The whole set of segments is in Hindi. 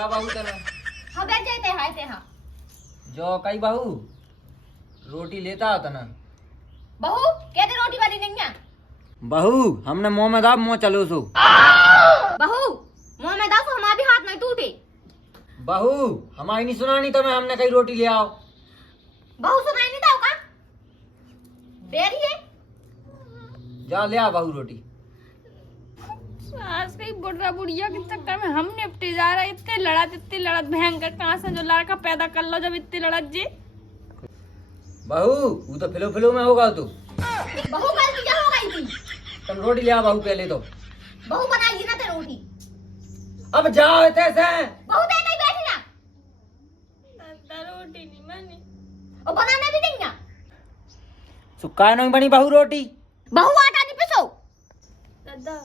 लिया बहू तना। हाँ बैठ जाते हाय ते हाँ। जो कई बहू रोटी लेता होता ना। बहू कहते रोटी वाली नहीं है। बहू हमने मुंह में दाब मुंह चलो सो। बहू मुंह में दाब हमारे भी हाथ नहीं टूटे। बहू हमारी नहीं सुनानी तो मैं हमने कहीं रोटी ले आओ। बहू सुनाई नहीं था का? बैठिए। जा ले आ बहू रोटी। सास कहीं बुढ़ा बुढ़िया के चक्कर में हम निपटे जा रहे। इतने लड़त भयंकर कहाँ से जो लड़का पैदा कर लो जब इतने लड़त जी। बहू वो तो फिलो फिलो में होगा तू। बहू गलती क्या हो गई थी? तुम रोटी ले आ बहू पहले तो। बहू बनाएगी ना ते रोटी। अब जाओ ऐसे। बहू दे नहीं बैठी ना। दादा रोटी नहीं बनी और बनाना भी नहीं ना। सुक्का नहीं बनी बहू रोटी। बहू आटा नहीं पिसो। दादा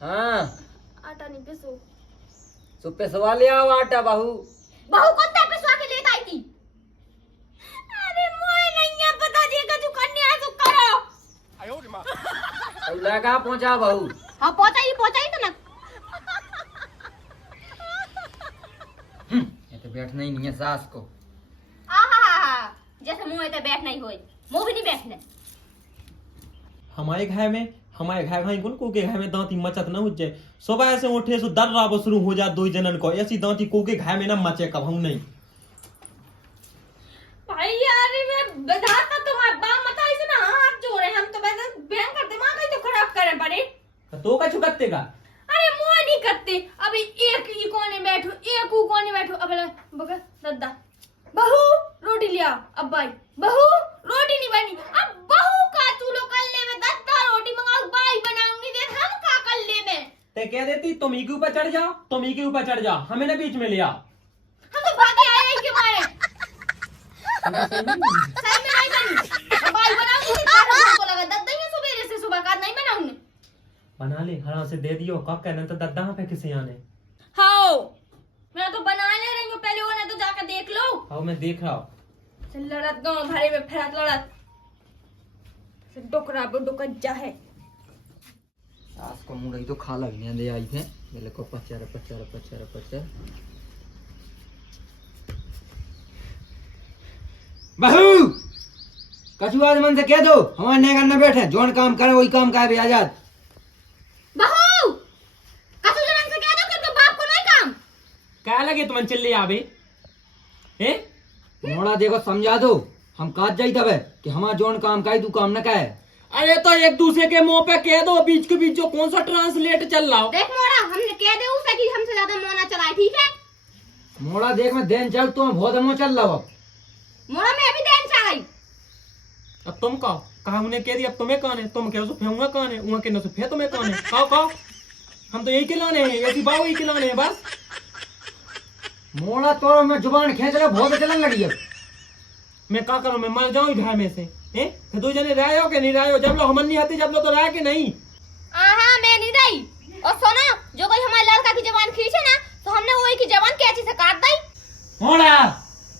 हाँ आटा नहीं पिसो। सुप्पे सवाल ले आओ आटा बहू। बहू कौन सा पिसवा के लेत आई थी? अरे मोए नहीं है पता जी का तू करने आ तू करो। अब लगा पहुंचा बहू। हाँ पहुंचाई तो ना। ये तो बैठना ही नहीं है सास को। आहा जैसे मुंह पे बैठ नहीं होए मुंह भी नहीं बैठने। हमारे घर भाई को के घर में दांती मचत न हो जाए। सुबह से उठे सो दर राब शुरू हो जा दो जनन को ऐसी दांती को के घर में ना मचे कब हम नहीं। भाई यार मैं बताता तुम्हारे बाप मत ऐसे ना हाथ जोड़े हम तो वैसे भयंकर दिमाग ही तो खराब करे पड़े। तो का छुकत्ते का अरे मुंह नहीं करते अभी एक ही कोने बैठो एक ऊ कोने बैठो अब बगा दादा बहू रोटी लिया अब भाई बहू रोटी नहीं बनी अब बहू का तू लोग कर ले में दादा रोटी मंगाओ भाई बनाऊंगी देख हम का कर ले में ते कह देती तुम ही के ऊपर चढ़ जाओ तुम ही के ऊपर चढ़ जाओ हमें ना बीच में ले आओ। हम तो भागे आए के मारे सही में नहीं बनी। भाई बनाऊंगी को लगा दादा ये सुबह से सुबह का नहीं बनाऊंगी। बना ले हरा से दे दियो कब कहना तो दादा पे किसे आने। हाँ मैं तो बना ले रही हूँ पहले वो ना तो जाकर देख लो। हाँ मैं देख रहा हूँ। लड़त गाँव भारी में फिरत लड़त डोकरा डोकर जा है। सास को मुंडई तो खा लगने दे आई थे मेरे को पचर। बहू कछु आज मन से कह दो हमारे नेगर न बैठे जोन काम करे वही काम का भी आजाद। बहू कसु जन से कह दो कि तो बाप को नहीं काम। क्या लगे तुम चिल्ले आवे हैं मोड़ा देखो समझा दो हम काज जाई तब कि हमारा जोन काम का तू काम न का है। अरे तो एक दूसरे के मुंह पे कह दो बीच के बीच जो कौन सा ट्रांसलेट चल रहा हो। देख मोड़ा हमने कह दे उसे कि हमसे ज्यादा मोना चला है ठीक है। मोड़ा देख मैं देन चल तो बहुत अमो चल रहा अब। मोड़ा में अभी देन चल गई। अब तुम कहा उन्हें कह दिया अब तुम्हें कौन है तुम कह फेंगा कौन है वहां कहना फे तुम्हें कौन है कहो हम तो यही खिलाने हैं ऐसी बाबू ही खिलाने हैं बस। मोड़ा तो मैं जुबान खींच रहा बहुत चलन लगी है। मैं क्या करूं मैं मर जाऊं घर में से हैं फिर दो जने रहे हो कि नहीं रहे हो जब लो हमन नहीं आती जब लो तो रहा कि नहीं। आहा मैं नहीं रही और सुनो जो कोई हमारे लड़का की जबान खींचे ना तो हमने वही की जबान कैची से काट दी। मोड़ा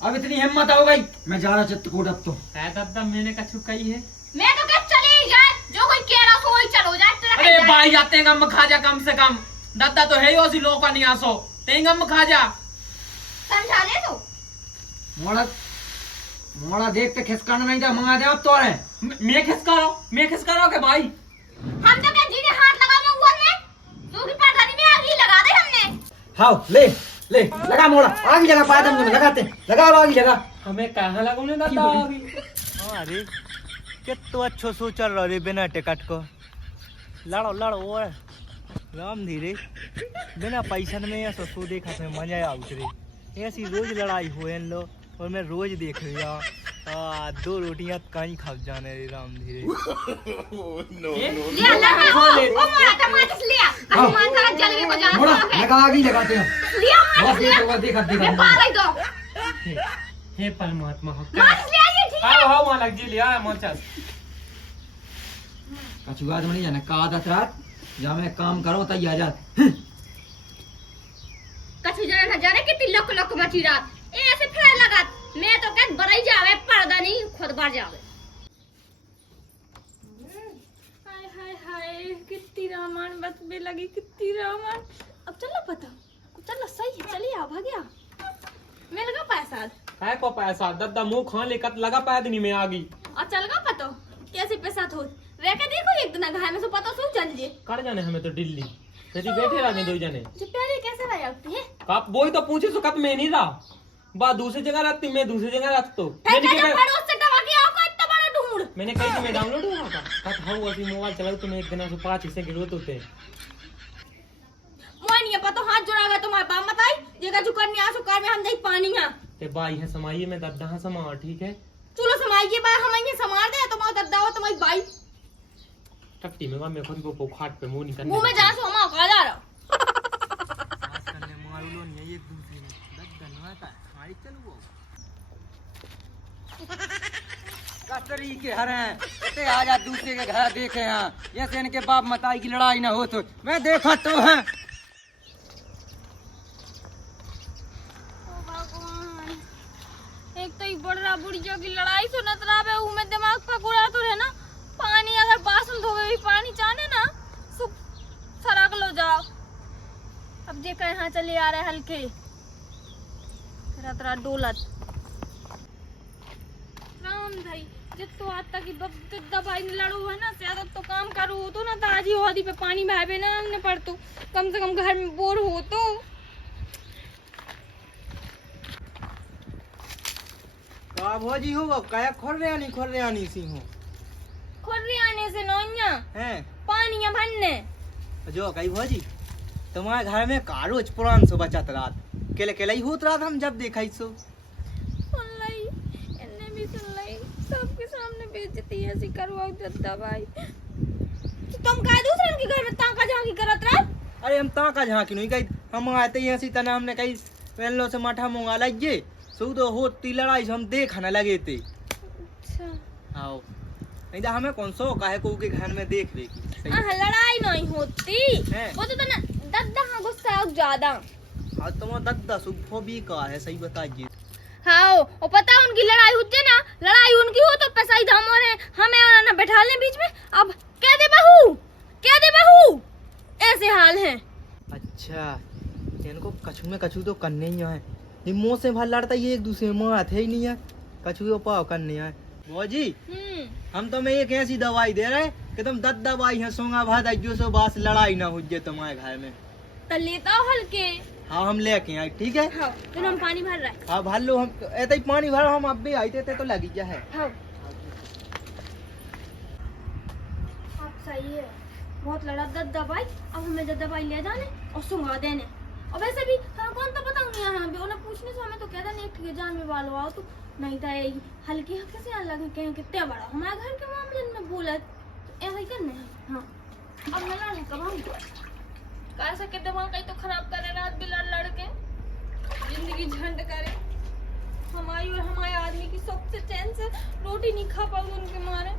अब इतनी हिम्मत हो गई मैं जा रहा चित्रकूट अब तो। दादा मैंने कछु कही है मैं तो क्या चली जाए जो कोई कह रहा तो वही चलो जाए। अरे भाई जाते हैं गम खा जा कम से कम दादा तो है ही उसी लोग का नहीं आसो ते गम खा जा समझाने तो। मोड़ा देख के खिसकाना नहीं था मंगा दे अब तो है। मैं खिसका रहा हूं के भाई हम तो क्या जीने हाथ लगा में हुआ में जो की पठानी में आग ही लगा दे हमने। हाँ ले लगा मोड़ा आगे लगा पादम में लगाते लगा अब आगे लगा। हमें कहाँ लगूंगे दादा अभी। अरे कितो अच्छो सोचल रहो रे बिना टिकट को लड़ो ओए राम धीरे बिना पैसा में ऐसा सो देखा में मजा आउत रे ऐसी रोज लड़ाई हो लो और मैं रोज देख रहा दो रोटियां कहीं खा जाने रे राम धीरे। ले लगा ओ मोड़ा टमाटर से लिया हनुमान सारा जलवे को जाना मोड़ा लगा आगे लगाते हैं लिया बस ये तो देखा मैं पार ही दो। हे परमात्मा माचिस ले आइए ठीक है। हाँ वहाँ लग जी लिया मोचस कछु आज नहीं जाना का आदत रात जा मैं काम करो तई आ जात। कछु जन न जाने कितनी लक मची रात ऐसे फिर लगा मैं तो कह बरई जावे पर्दा नहीं खुद बार जावे। हाय हाय हाय कितनी रामायण बस में लगी कितनी रामायण। अब चलो पता कुछ चलो सही है, चलिए आ भाग्या मैं लगा पैसा है को पैसा दद्दा मुंह खान लेकर लगा पैदनी में आ गई और चल गा पतो कैसे पैसा थो रे के देखो एक दिन घर में सो पता सो चल जे कर जाने हमें तो दिल्ली तेरी बैठे रहने दो जने जो पहले कैसे रह जाती है कब वही तो पूछे सो कब मैं नहीं रहा बा दूसरी जगह रहती मैं दूसरी जगह रख तो फिर क्या पड़ोस से दबा के आओ का इतना बड़ा ढूंढ मैंने कही मैं डाउनलोड हुआ था कब हाँ ऐसी मोबाइल चलाऊ तो मैं एक दिन से 5 हिस्से गिरो तो थे मोइन ये पतो हाथ जोड़ा गया तुम्हारे बाप मत आई जगह जो करने आ सो कर में हम जाई पानी है ते बाई है समाइए में दद्दा हाँ समा ठीक है चलो समाइए बा हम ये समार दे तुम्हारा दद्दा हो तुम्हारी बाई टट्टी में मैं खुद को पोखाट पे मुंह निकलने मुंह में जा सो हम का जा रहा बात करने मारू लो नहीं एक दूसरे में दद्दा ना था हमारी चलो कतरी के हर हैं ते आजा दूसरे के घर देखे हैं जैसे इनके बाप मताई की लड़ाई ना हो तो मैं देखा तो है एक तो बड़ रहा बुढ़िया की लड़ाई सुनत रहा है ऊ में दिमाग पकड़ा तो है ना पानी अगर बासन धोवे भी पानी चाहने ना सरक लो जाओ अब जे कहाँ चले आ रहे हल्के तेरा डोलत राम भाई जब तो आज तक दवाई लड़ो है ना ज्यादा तो काम करो हो तो ना ताजी होदी पे पानी भावे ना हमने पड़ तो कम से कम घर में बोर हो तो का भोजी हो काया खोल रहे आनी सी हो खुर्री आने से नौनिया हैं पानी भरने जो कई भोजी तुम्हारे घर में कारोज पुरान सो बचत रात केले केले होत रात हम जब देखा सो सुन लई इन्ने भी सुन लई सबके सामने बेइज्जती ऐसी करवाओ दद्दा भाई तुम का दूसरे के घर में ताका झांकी करत रह अरे हम ताका झांकी नहीं कही हम आते ही ऐसी तना हमने कही पहलो से माठा मंगा लाइए सुदो होती लड़ाई हम देख न लगे थे अच्छा आओ नहीं तो हमें कौन सो काहे को के घर में देख रही लड़ाई नहीं होती हैं? वो तो ना दद्दा हाँ गुस्सा है ज्यादा हाँ तुम्हारा दद्दा सुखो भी का है सही बताइए हाँ और पता उनकी लड़ाई होती है ना लड़ाई उनकी हो तो पैसा ही धाम और हमें ना बैठा लें बीच में अब कह दे बहू ऐसे हाल है अच्छा इनको कछु में कछु तो करने ही है निम्मो से भर लड़ता ये एक दूसरे में आते ही नहीं है कछु पाव करने है भौजी हम तो मैं एक ऐसी दवाई दे रहे कि तुम दवाई है सोंगा भाद जो सो बास लड़ाई ना हो जाए तुम्हारे घर में तो लेता हो हल्के हाँ हम लेके आए ठीक है हाँ फिर हम पानी भर रहे हैं हाँ भर लो हम ऐसे ही पानी भरो हम अब भी आते थे तो लगी जा है हाँ अब सही है बहुत लड़ा दवाई अब हमें दवाई ले जाने और सुंगा देने और वैसे भी हाँ कौन तो बताऊँ नहीं यहाँ भी उन्हें पूछने से हमें तो कहता नहीं ठीक जान में वालो आओ तो नहीं था यही हल्की हल्के से अलग कहें कितने बड़ा हमारे घर के मामले में बोला तो ऐसा ही करने हैं हाँ अब मैं लड़ने कब हम कैसा के दिमाग कहीं तो खराब करे रात भी लड़ के जिंदगी झंड करे हमारी और हमारे आदमी की सबसे चैन से रोटी नहीं खा पाऊंगी उनके मारे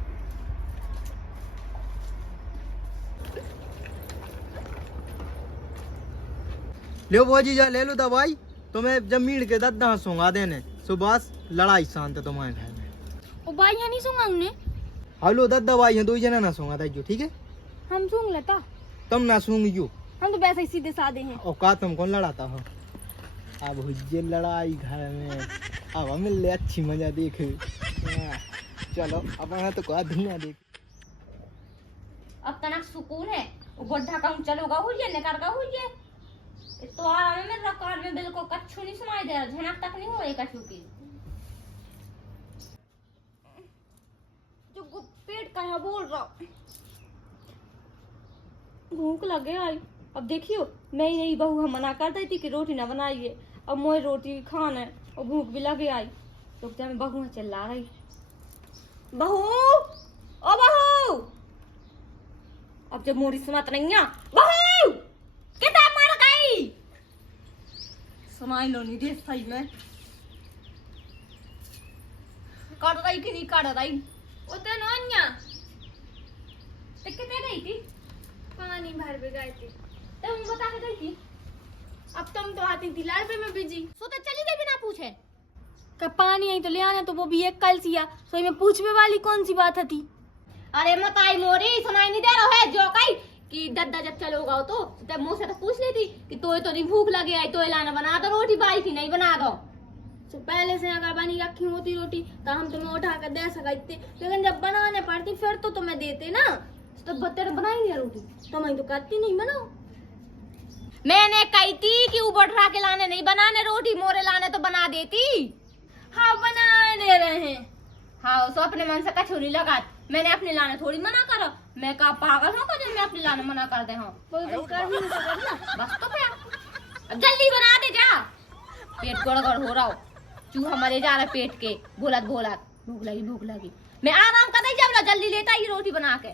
लो भौजी जा ले लो दवाई तुम्हें जमीन के दद्दा सोंगा देने सुबह लड़ाई शांत तुम्हारे घर में ओ भाई यहाँ नहीं सूंगा उन्हें हेलो दवाई है दो जना ना सोंगा था जो ठीक है हम सूंघ लेता तुम ना सूंघियो हम तो वैसे ही सीधे साधे हैं और का तुम कौन लड़ाता हो अब हुई लड़ाई घर में अब हमें ले अच्छी मजा देख चलो अपना तो का दुनिया देख अब तना सुकून है वो बुढ़ा का चलोगा हो जाए निकार का हो जाए तो आराम में मेरा कार में बिल्कुल कच्छु नहीं सुनाई दे रहा झनक तक नहीं हो रही कच्छु की जो पेट का है बोल रहा भूख लगे आई अब देखियो नई नई बहू हम मना कर दी थी कि रोटी ना बनाइए अब मोए रोटी खाना है और भूख भी लगे आई तो क्या मैं बहू चिल्ला रही बहू ओ बहू अब जब मोरी सुनात नहीं है बहू किताब मार गई सुनाई लो नहीं दे सही में कर रही कि नहीं कर रही उते नोन्या ते कितने गई थी पानी भर भी गई थी तुम बता के गई थी अब तुम तो आती थी लड़बे में बिजी सो तो चली गई बिना पूछे का पानी आई तो ले आना तो वो भी एक कल सिया सो में पूछने वाली कौन सी बात थी अरे मत आई मोरी सुनाई नहीं दे रहा है जो कई कि दद्दा जब चलोगा हो तो तब मुझसे तो पूछ लेती कि तो नहीं भूख लगे आई तो लाना बना दो रोटी बाई थी नहीं बना दो। तो पहले से अगर बनी रखी होती रोटी तो हम तुम्हें उठा कर दे सकते, लेकिन जब बनाने पड़ती फिर तो तुम्हें देते ना। तो बत्ते तो बनाई नहीं रोटी, तुम्हें तो कहती नहीं बनाओ। मैंने कही थी कि वो बढ़ा के लाने नहीं बनाने रोटी, मोरे लाने तो बना देती। हाँ बना दे रहे हैं। हाँ तो अपने मन से कछु नहीं लगा, मैंने अपने लाने थोड़ी मना करो। मैं का पागल हूँ कि मैं अपने लाने मना कर दे हूँ। कोई तो कर ही नहीं सकता। बस तो क्या, अब जल्दी बना दे जा, पेट गड़गड़ हो रहा हो, चूहा मरे जा रहा पेट के बोलत बोलत। भूख लगी मैं आराम कर जब ना जल्दी लेता ही रोटी बना के।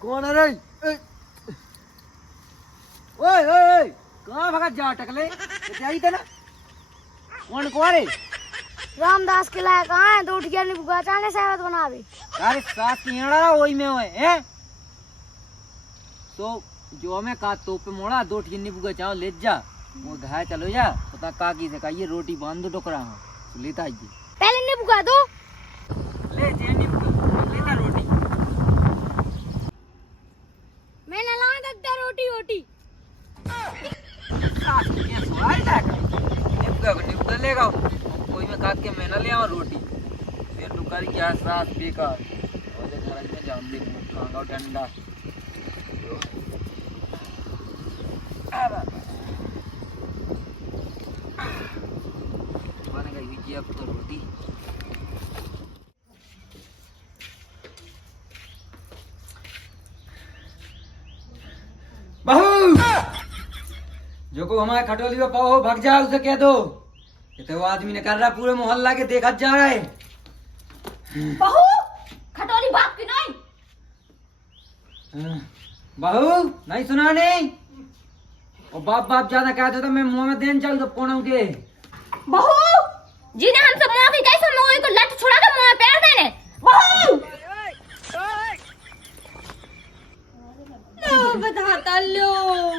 कौन है रे? ओए ओए कहाँ भगत जा टकले? आई था ना? कौन को रे? रामदास के लायक कहाँ है? दो ठिया नींबू का अचार शरबत बनावे। अरे साथ की हेड़ा वही में हुए हैं। तो जो हमें का तो पे मोड़ा 2 ठिया नींबू का चाव ले जा, वो घर चलो जा, पता काकी से कहिए रोटी बांध दो टोकरा हो तो लेता आइए। पहले नींबू का दो। ले जे नींबू लेता रोटी। मैंने लाया दद्दा रोटी वोटी। नींबू लेगा कोई में काट के मैं न ले आऊं रोटी, फिर दुकान क्या साथ बेकार और घर में जाम दे खागा ठंडा। बन गई हुई अब तो रोटी। बहू जो को हमारे खटोली में पाओ भाग जाओ उसे कह दो, ये तो वो आदमी ने कर रहा पूरे मोहल्ला के देखा जा रहा है। बहू खटोली भाग की नहीं। बहू नहीं सुना नहीं, और बाप बाप ज्यादा कहते तो मैं मुंह में देन चल तो कोना के। बहू जिन्हें हमसे मुंह की कैसे मुंह को लट छुड़ा के मुंह में पैर देने। बहू लो बताता लो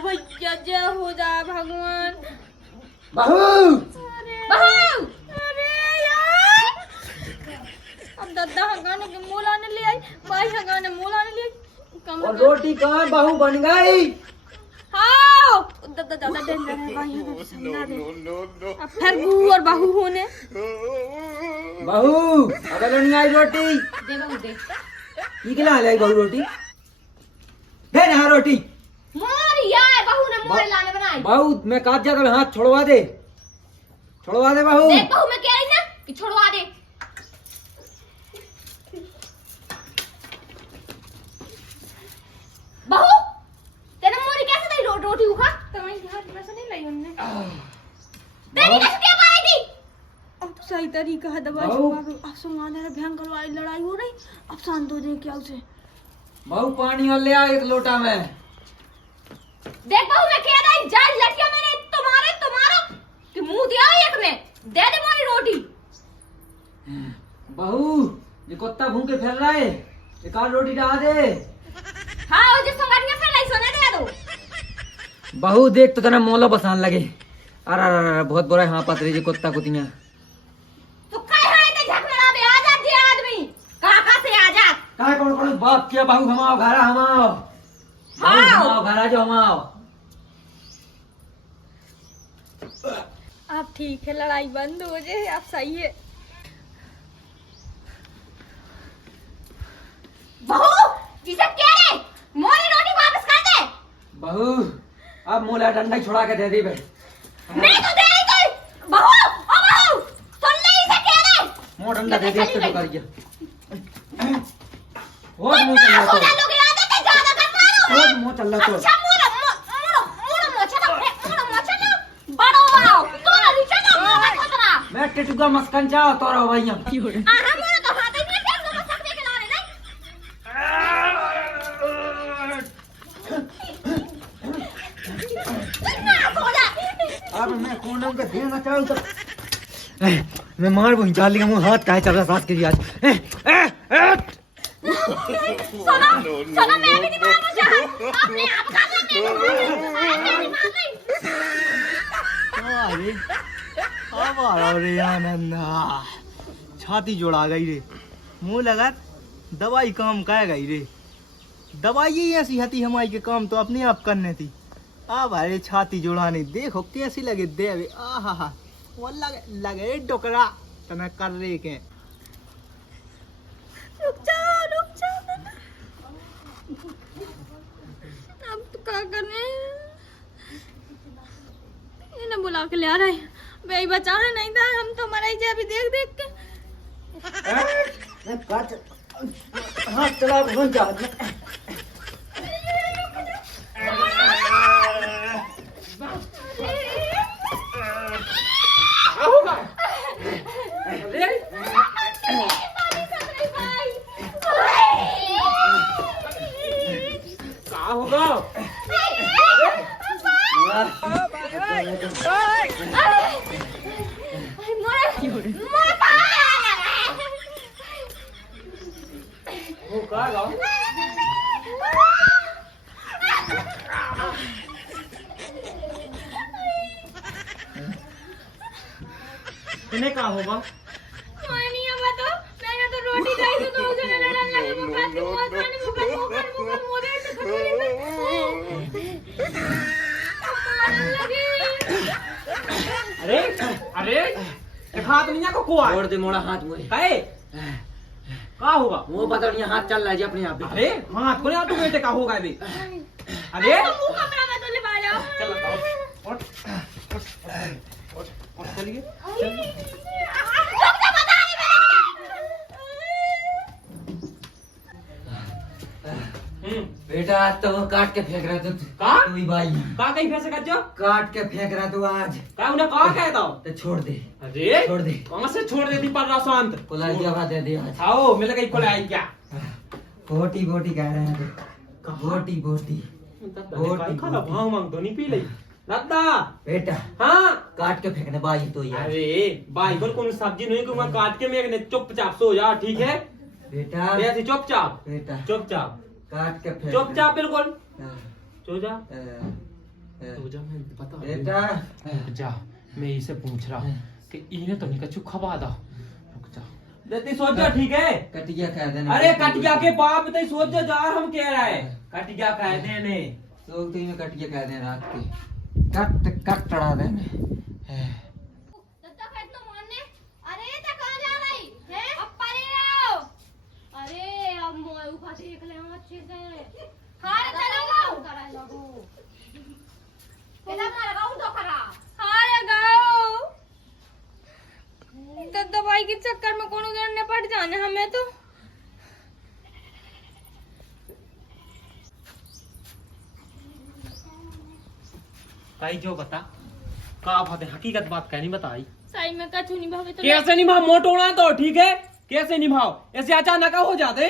भैया जय हो जा भगवान। बहू बहू अरे यार अब दद्दा हगाने के मुंह लाने ले आई, भाई हगाने मुंह लाने ले आई। और रोटी कहाँ बहू बन गई? हाँ दद्दा ज्यादा डेंजर है भाई, हमें समझा दे। अब फिर बहू और बहू होने। बहू अगर नहीं आई रोटी दे बहू दे। ये खिला ले बहू रोटी दे ना रोटी। मोर यार बहू ने मोरे लाने बनाई। बहू मैं काट जाता हाथ छोड़वा दे बहू। देख बहू मैं कह रही ना कि छोड़वा दे। बहू तेरे मोरी कैसे दी रोटी उखा? तुम्हारे हाथ में से नहीं लाई उन्होंने। तेरी कैसे क्या पाई थी? अब तो सही तरीका है दवाई बहू। छुपा के। अब सुनाने भयंकर वाली लड़ाई हो रही, अब शांत हो जाए क्या उसे। बहू पानी और ले आ 1 लोटा में। देख बहू मैं कह रही जा लड़कियां मैंने तुम्हारा कि मुंह दिया एक में दे दे मोरी रोटी। बहू ये कुत्ता भूखे फिर रहा है, एक आध रोटी डाल दे। हाँ और जो संगठिया फिर नहीं सोने दे दो। बहू देख तो तना मोला बसान लगे। अरे बहुत बुरा है, हाँ पतरी जी कुत्ता कुतिया। तो काय है ते झकमरा बे आजा जी आदमी कहां से आजा। काय कौन बाप किया बहू हमाओ घरा हमाओ। हाँ। हमाओ घरा जो हमाओ। अब ठीक है लड़ाई बंद हो जाए, अब सही है। बहू जिसे कह रहे मोरी रोटी वापस कर दे। बहू अब मोला डंडा छुड़ा के दे दी बे। मैं तो दे रही थी। बहू ओ बहू सुन ले इसे कह रहे मोर डंडा दे दे इसको तो करिए। और कोई मुंह चल मार हो रहा जा लोगे आदत है ज्यादा कर मारो। और मुंह चल रहा तो। अच्छा मोरा मोछना बड़ो आओ तोरा नीचे ना खतरा। मैं टिटुका मस्कन चाह तोरा भैया। आहा मोरा तो हाथ ही नहीं फेंक दो सकने के लाने नहीं। ना हो जा। अब मैं कोनम के देना चाहूं तो मैं मार वही चाल लिया मुंह हाथ काहे चल रहा सास के लिए आज। सुनो सुनो, मैं भी दिमाग में जा अपने आप का मेरी बात नहीं। अरे अब आ रहा रे आनंदा, छाती जोड़ा गई रे, मुंह लगा दवाई काम कह गई रे, दवाई ही ऐसी हती हमारी के काम तो अपने आप करने थी। अब अरे छाती जोड़ानी देखो कैसी लगे देवे, आहा वो लगे डोकरा तना कर रे के। रुक जा अब तो क्या करने, इन्हें बुला के ले आ रहे हैं, भाई बचाना नहीं था, हम तो मर ही जाए अभी देख देख के। हाथ चला भगवान जा क्या होगा? वो कहाँ गाँव? इन्हें कहाँ होगा? मैंने तो रोटी खाई थी तो उसे लगा अरे अरे हाथ नहीं को कुआ छोड़ दे मोड़ा हाथ मुझे काहे का होगा? वो पता नहीं हाथ चल रहा है जी अपने आप। अरे हाथ को तू बेटे का होगा अभी? अरे चल और चलिए बेटा आज तो वो काट के फेंक रहा था का? तू ही भाई का कहीं फैसे कर जाओ काट के फेंक रहा तू आज का उन्हें का कहता हूँ? तो छोड़ दे अरे छोड़ दे। कहाँ से छोड़ देती पर राशांत कोला जवा दे दे आज। आओ मिल गई कोला आई क्या? बोटी बोटी कह रहे हैं बोटी बोटी बोटी खाना भाव मांग तो नहीं पी ली दादा बेटा हाँ काट के फेंकने भाई तो यार। अरे भाई बोल कौन सब्जी नहीं को मैं काट के मैं चुपचाप सो जा ठीक है बेटा ऐसे चुपचाप बेटा चुपचाप काट के फेंक चुपचाप बिल्कुल सो जा बेटा सो जा मैं बता रुक जा मैं इसे पूछ रहा हूँ कि इन्हें तो नहीं कछु खबा दो रुक जा देती सोच जा ठीक है कटिया कह देना। अरे कटिया के बाप ते सोच जा जार हम कह रहा है कटिया कह देने तो तुम में कटिया कह देना रात के कट चढ़ा देने। दवाई के चक्कर में कौन गिरने पड़ जाने हमें तो। कहीं जो बता का बात है हकीकत बात कहनी बताई सही में कछु नहीं भावे तो कैसे निभाओ मोटोड़ा तो ठीक है कैसे निभाओ ऐसे अचानक हो जाते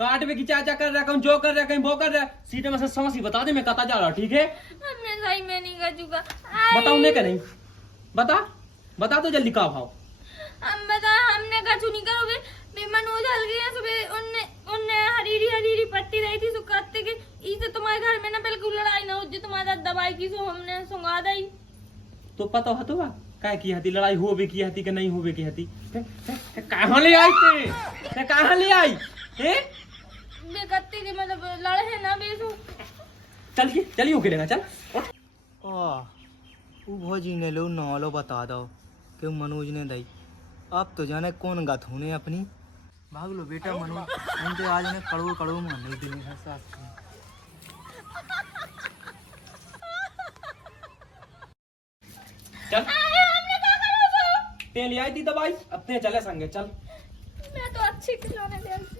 काट में की चाचा कर रहा कहीं जो कर रहा कहीं वो कर रहा सीधे में से समझ ही बता दे मैं कता जा रहा ठीक है हमने सही में नहीं कर चुका। बताओ नहीं नहीं बता तो जल्दी का भाव हम बता हमने कछु नहीं करोगे मेहमान हो जल गए सुबह उनने हरीरी पट्टी रही थी तो करते के इसे तुम्हारे घर में ना बिल्कुल लड़ाई ना हो जो तुम्हारा दवाई की सो हमने सुंगा दी तो पता हो तो काय की हती लड़ाई हो भी की हती कि नहीं हो भी की हती कहां ले आई ते कहां ले आई हैं बेकत्ती के मतलब लड़े ना बेसु चलिए ओके लेना चल वो भौजी ने लो नालो बता दो कि मनोज ने दई अब तो जाने कौन गत होने अपनी भाग लो बेटा मनोज उनके आज ने कड़ो कड़ो मारने देने है साथ में। चल ते ले आई थी दवाई अब ते चले संगे चल मैं तो अच्छी खिलौने दे